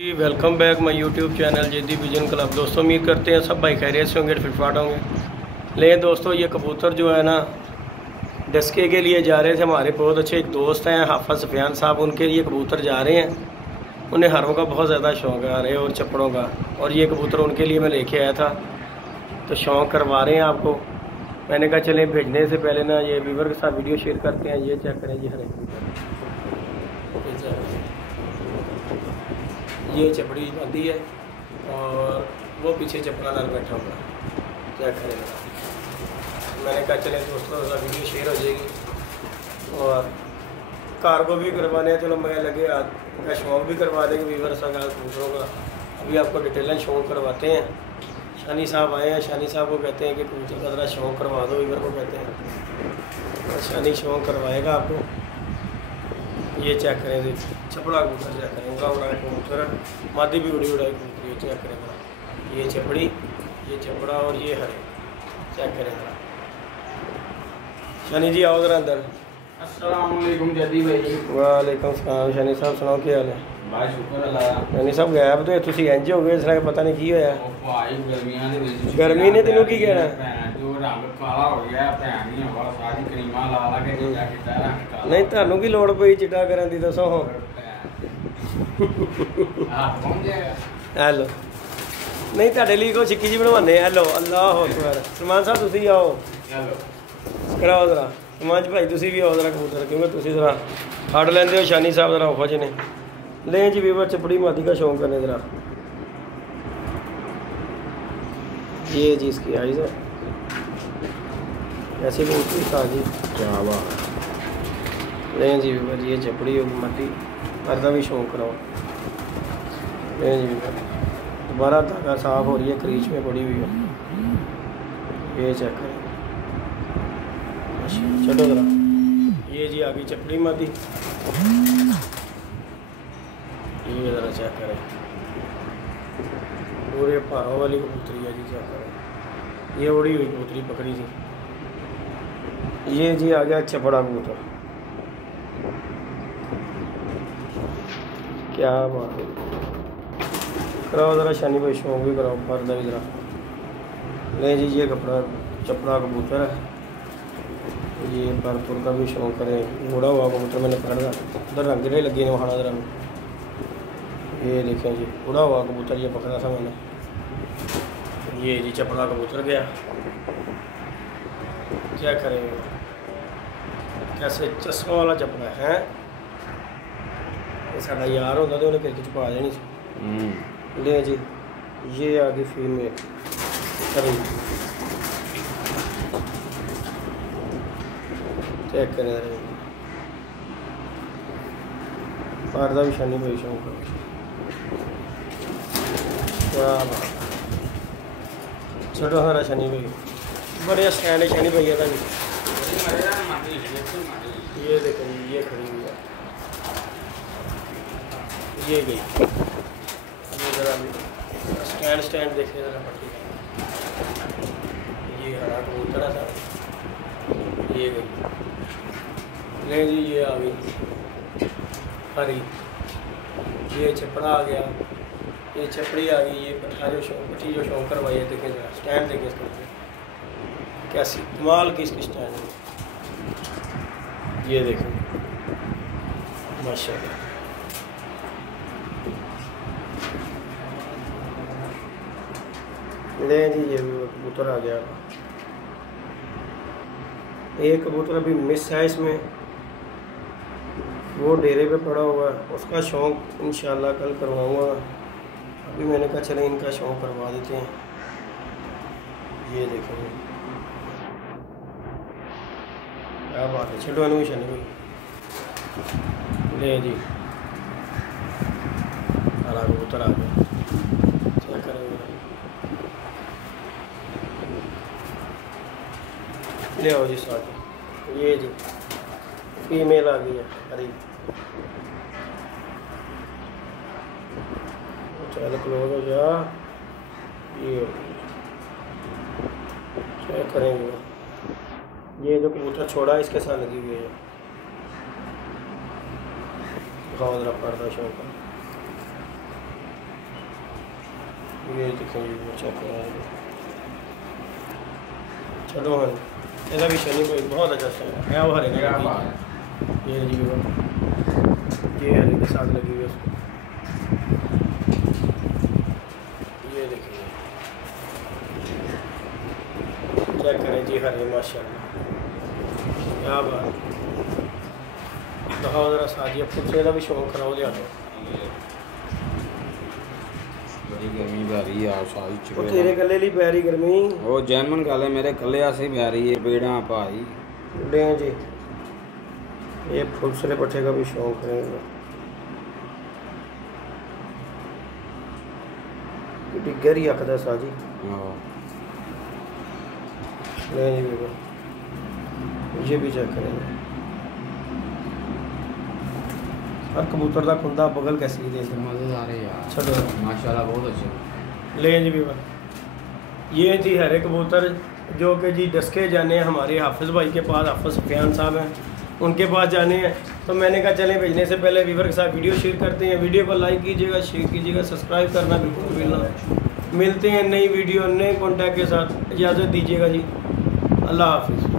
Ji welcome back my YouTube channel जेदी vision club. दोस्तों उम्मीद करते हैं सब भाई खैरियत से होंगे, फिटफाट होंगे। लेकिन दोस्तों ये कबूतर जो है ना डस्के के लिए जा रहे थे। हमारे बहुत अच्छे एक दोस्त हैं हाफिज सफियान साहब, उनके लिए कबूतर जा रहे हैं। उन्हें हरों का बहुत ज़्यादा शौक़ है, हरे और चपड़ों का, और ये कबूतर उनके लिए मैं लेके आया था तो शौक़ करवा रहे हैं आपको। मैंने कहा चलें भेजने से पहले ना ये व्यूवर के साथ वीडियो शेयर करते हैं। ये चेक करें, ये हरे ये चपड़ी बंदी है और वो पीछे चपड़ा डाल बैठा हुआ क्या करेगा। मैंने कहा चले दोस्तों वीडियो शेयर हो जाएगी और कार को भी करवाने हैं। चलो मैं लगे का शौक़ भी करवा देंगे व्यूवर सा कबूतरों का। अभी आपको डिटेल शौक़ करवाते हैं। शानी साहब आए हैं, शानी साहब को कहते हैं कि कबूतर का ज़रा शौक़ करवा दो, व्यूवर को कहते हैं और शानी शौक़ करवाएगा आपको। ये चेक करें, चपड़ा कबूतर चेक करें, उड़ा कबूतर, मादी भी उड़ी उड़ाई कबूतर, ये चेक करें। ये चपड़ी, ये चपड़ा और ये हरे, चेक करें ज़रा। शनी जी आओ ज़रा अंदर। अस्सलाम वालेकुम जदी भाई। वालेकुम सलाम। शनी साहब सुनाओ क्या हाल है? भाई शुक्र अल्लाह। शनी साहब गायब तो तुसी इंज हो गए, इस तरह पता नहीं की होया। भाई गर्मियां दे विच गर्मी ने तेनों की कहना भैन जो रंग काला हो गया, भैन ही हवा सारी क्रीमां ला ला के जा के रंग काला। नहीं थानू की लोड़ पई चिट्टा करन दी, दसो हो। हां पहुंच जाएगा। हेलो नहीं ਤੁਹਾਡੇ ਲਈ ਕੋਈ ਸਿੱਕੀ ਜੀ ਬਣਵਾਉਂਦੇ। ਹੈਲੋ ਅੱਲਾਹੁ ਅਕਬਰ। ਸਲਮਾਨ ਸਾਹਿਬ ਤੁਸੀਂ ਆਓ, चलो ਕਰਾਓ ਜ਼ਰਾ। ਸਮਾਜ ਭਾਈ ਤੁਸੀਂ ਵੀ ਆਓ ਜ਼ਰਾ ਕਬੂਤਰ, ਕਿਉਂਕਿ ਤੁਸੀਂ ਜ਼ਰਾ ਫੜ ਲੈਂਦੇ ਹੋ। ਸ਼ਾਨੀ ਸਾਹਿਬ ਜ਼ਰਾ ਖੁਸ਼ ਨੇ। ले जी व्यूवर चपड़ी मादी का शौक करने ज़रा। ये जी इसकी आइज़ है, ऐसे कबूतरी था जी, क्या बात। ले जी व्यूवर ये चपड़ी होगी मादी, पर्दा भी शौक कराओ। ले जी व्यूवर दोबारा धागा साफ हो रही है, क्रीच में पड़ी हुई है। ये चेक करें, चलो ज़रा। ये जी आ गई चपड़ी मादी, ये ज़रा चेक करें। पूरे पहाड़ों वाली कबूतरी है जी, चेक करें। ये उड़ी हुई कबूतरी पकड़ी थी। ये जी आ गया चपड़ा कबूतर, क्या बात है। कराओ ज़रा शानी भाई शौक भी कराओ, पर्दा भी ज़रा। ले जी ये कपड़ा चपड़ा कबूतर है, ये परपुर का भी शौक करें। उड़ा हुआ कबूतर मैंने पकड़ा उधर रंग नहीं लगे ने वहाँ ज़रा। ये देखें जी उड़ा हुआ कबूतर, ये पकड़ा था मैंने। ये जी चपड़ा कबूतर गया, क्या करेंगे। कैसे चस्कों वाला चपड़ा है, ये साड़ा यार होता तो उन्हें फिर छुपा देनी थी। ले जी ये आ गई फीमेल, अरे चेक करें पर्दा भी शानी भाई शौक करो, क्या बात। छोटो सारा शनि भाई बड़े स्टैंड है शनि भैया का भी। ये देखो ये खड़ी हुई है, ये गई। ये ज़रा भी स्टैंड देखे ज़रा पट्टी। ये हरा कबूतर है सर, ये गई। नहीं जी ये आ गई हरी, ये छपड़ा आ गया, ये चपड़ी आ गई। ये पट्टी जो शौक करवाई है, देखें जरा स्टैंड देखें इसका, कैसी कमाल की इसकी स्टैंड है। ये देखें माशाल्लाह। ले जी ये भी कबूतर आ गया। एक कबूतर अभी मिस है इसमें, वो डेरे पे पड़ा हुआ है, उसका शौक़ इंशाल्लाह कल करवाऊँगा। अभी मैंने कहा चले इनका शौक़ करवा देते हैं। ये देखेंगे क्या बात है। छोटो अनुशन भाई ले जी हरा कबूतर आ गया, क्या करेंगे। ले आओ जी साथ। ये जी फीमेल आ गई है हरी, चल क्लोज हो जा। ये क्या करेंगे, ये जो कबूतर छोड़ा इसके साथ लगी हुई है। दिखाओ जरा पर्दा शो का। ये दिखें चेक करें। चलो हाँ ਇਹਦਾ भी शनि कोई बहुत अच्छा स्टाइल है वो हरे क्या का बात है। ये जी ये हरे के साथ लगी हुई है उसको। ये देखिए चेक करें जी हरे माशाल्लाह क्या बात। दिखाओ ज़रा साजिया खुद से भी शौक कराओ लिया तो बड़ी गर्मी पै रही है सारी वो तेरे गले ली पै रही गर्मी वो जैनमन गल है मेरे कले से पै रही है पेड़ा भाई बुढ़े हैं जी। ये फुलसरे पट्टे का भी शौक है गहरी आखदा साजी नहीं जी बिल्कुल। ये भी चेक करेंगे और कबूतर का खुंदा बगल कैसी दे मज़ेदार है यार चलो माशाल्लाह बहुत अच्छे ले जी भी ये थी हरे कबूतर जो कि जी डस्के जाने हैं हमारे हाफिज़ भाई के पास। हाफिज़ सुफियान साहब हैं उनके पास जाने हैं तो मैंने कहा चलें भेजने से पहले व्यूवर के साथ वीडियो शेयर करते हैं। वीडियो को लाइक कीजिएगा शेयर कीजिएगा सब्सक्राइब करना बिल्कुल भूलना। मिलते हैं नई वीडियो नए कॉन्टैक्ट के साथ। इजाज़त दीजिएगा जी अल्लाह हाफिज़।